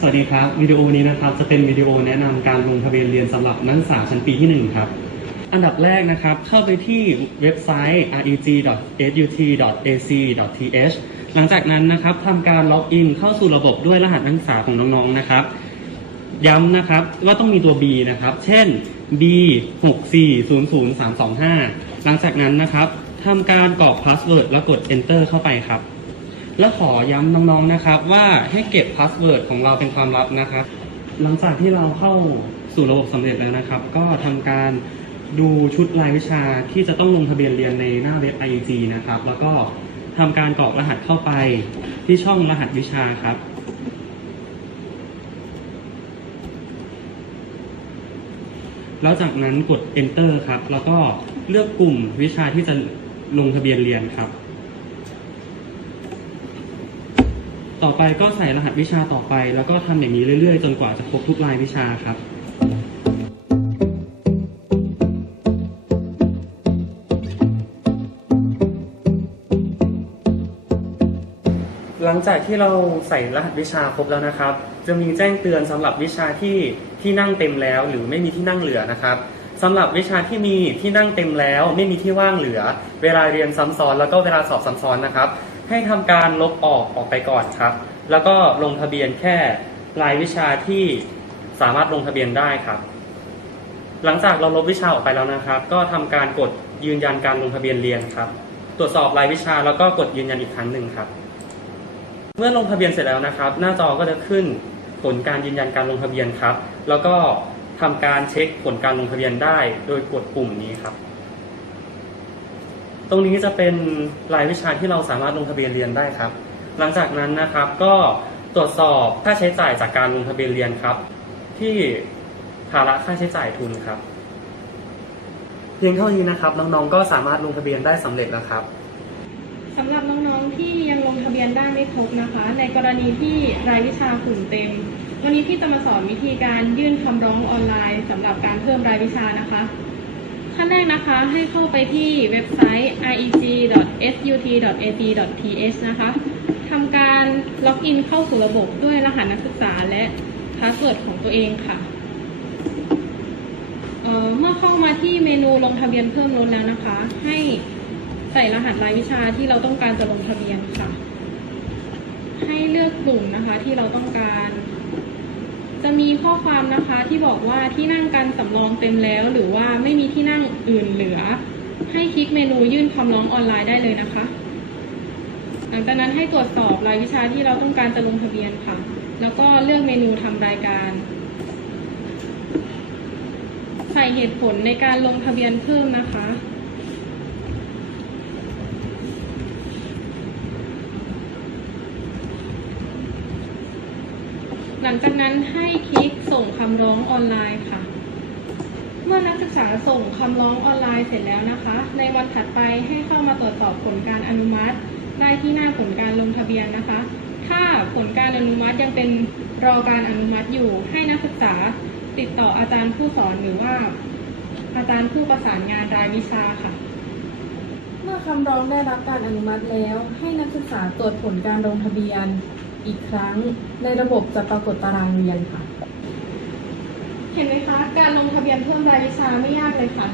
สวัสดีครับ วิดีโอนี้นะครับจะเป็นวิดีโอแนะนำการลงทะเบียนเรียนสำหรับนักศึกษาชั้นปีที่ 1 ครับ อันดับแรกนะครับ เข้าไปที่เว็บไซต์ reg.sut.ac.th หลังจากนั้นนะครับทำการล็อกอินเข้าสู่ระบบด้วยรหัสนักศึกษาของน้องๆนะครับ ย้ำนะครับว่าต้องมีตัว B นะครับ เช่น B 6 4 0 0 3 2 5 หลังจากนั้นนะครับทำการกรอกพาสเวิร์ดแล้วกด enter เข้าไปครับ แล้วขอย้ำน้องๆนะครับว่าให้เก็บพาสเวิร์ดของเราเป็นความลับนะครับ หลังจากที่เราเข้าสู่ระบบสำเร็จแล้วนะครับ ก็ทำการดูชุดรายวิชาที่จะต้องลงทะเบียนเรียนในหน้าเว็บ IEG นะครับ แล้วก็ทำการกรอกรหัสเข้าไปที่ช่องรหัสวิชาครับแล้วจากนั้นกด enter ครับ แล้วก็เลือกกลุ่มวิชาที่จะลงทะเบียนเรียนครับ ต่อไปก็ใส่รหัสวิชาต่อไป แล้วก็ทำอย่างนี้เรื่อยๆ จนกว่าจะครบทุกรายวิชาครับ หลังจากที่เราใส่รหัสวิชาครบแล้วนะครับ จะมีแจ้งเตือนสำหรับวิชาที่ที่นั่งเต็มแล้ว หรือไม่มีที่นั่งเหลือนะครับสำหรับวิชาที่มีที่นั่งเต็มแล้ว ไม่มีที่ว่างเหลือ เวลาเรียนซ้ำซ้อนแล้วก็เวลาสอบซ้ำซ้อนนะครับ ให้ทำการลบออกออกไปก่อนครับ แล้วก็ลงทะเบียนแค่รายวิชาที่สามารถลงทะเบียนได้ครับ หลังจากเราลบวิชาออกไปแล้วนะครับ ก็ทำการกดยืนยันการลงทะเบียนเรียนครับ ตรวจสอบรายวิชาแล้วก็กดยืนยันอีกครั้งหนึ่งครับ เมื่อลงทะเบียนเสร็จแล้วนะครับ หน้าจอก็จะขึ้นผลการยืนยันการลงทะเบียนครับ แล้วก็ทำการเช็คผลการลงทะเบียนได้โดยกดปุ่มนี้ครับ ตรงนี้จะเป็นรายวิชาที่เราสามารถลงทะเบียนเรียนได้ครับ หลังจากนั้นนะครับก็ตรวจสอบค่าใช้จ่ายจากการลงทะเบียนเรียนครับ ที่ภาระค่าใช้จ่ายทุนครับเพียงเท่านี้นะครับน้องๆก็สามารถลงทะเบียนได้สำเร็จแล้วครับสำหรับน้องๆที่ยังลงทะเบียนได้ไม่ครบนะคะ ในกรณีที่รายวิชากลุ่มเต็ม วันนี้พี่จะมาสอนวิธีการยื่นคำร้องออนไลน์สำหรับการเพิ่มรายวิชานะคะ ขั้นแรกนะคะ ให้เข้าไปที่เว็บไซต์ reg.sut.ac.th นะคะทำการล็อกอินเข้าสู่ระบบด้วยรหัสนักศึกษาและพาสเวิร์ดของตัวเองค่ะเเมื่อเข้ามาที่เมนูลงทะเบียนเพิ่มลดแล้วนะคะ ให้ใส่รหัสรายวิชาที่เราต้องการจะลงทะเบียนค่ะ ให้เลือกกลุ่มนะคะที่เราต้องการ จะมีข้อความนะคะที่บอกว่าที่นั่งการสำรองเต็มแล้ว หรือว่าไม่มีที่นั่งอื่นเหลือ ให้คลิกเมนูยื่นคำร้องออนไลน์ได้เลยนะคะ หลังจากนั้นให้ตรวจสอบรายวิชาที่เราต้องการจะลงทะเบียนค่ะ แล้วก็เลือกเมนูทำรายการ ใส่เหตุผลในการลงทะเบียนเพิ่มนะคะ ลังจากนั้นให้คลิกส่งคำร้องออนไลน์ค่ะ เมื่อนักศึกษาส่งคำร้องออนไลน์เสร็จแล้วนะคะ ในวันถัดไปให้เข้ามาตรวจสอบผลการอนุมัติ ได้ที่หน้าผลการลงทะเบียนนะคะ ถ้าผลการอนุมัติยังเป็นรอการอนุมัติอยู่ให้นักศึกษาติดต่ออาจารย์ผู้สอนหรือว่า อาจารย์ผู้ประสานงานรายวิชาค่ะ เมื่อคำร้องได้รับการอนุมัติแล้ว ให้นักศึกษาตรวจผลการลงทะเบียน อีกครั้ง ในระบบจะปรากฏตารางเรียนค่ะ เห็นไหมคะ การลงทะเบียนเพิ่มรายวิชาไม่ยากเลยค่ะ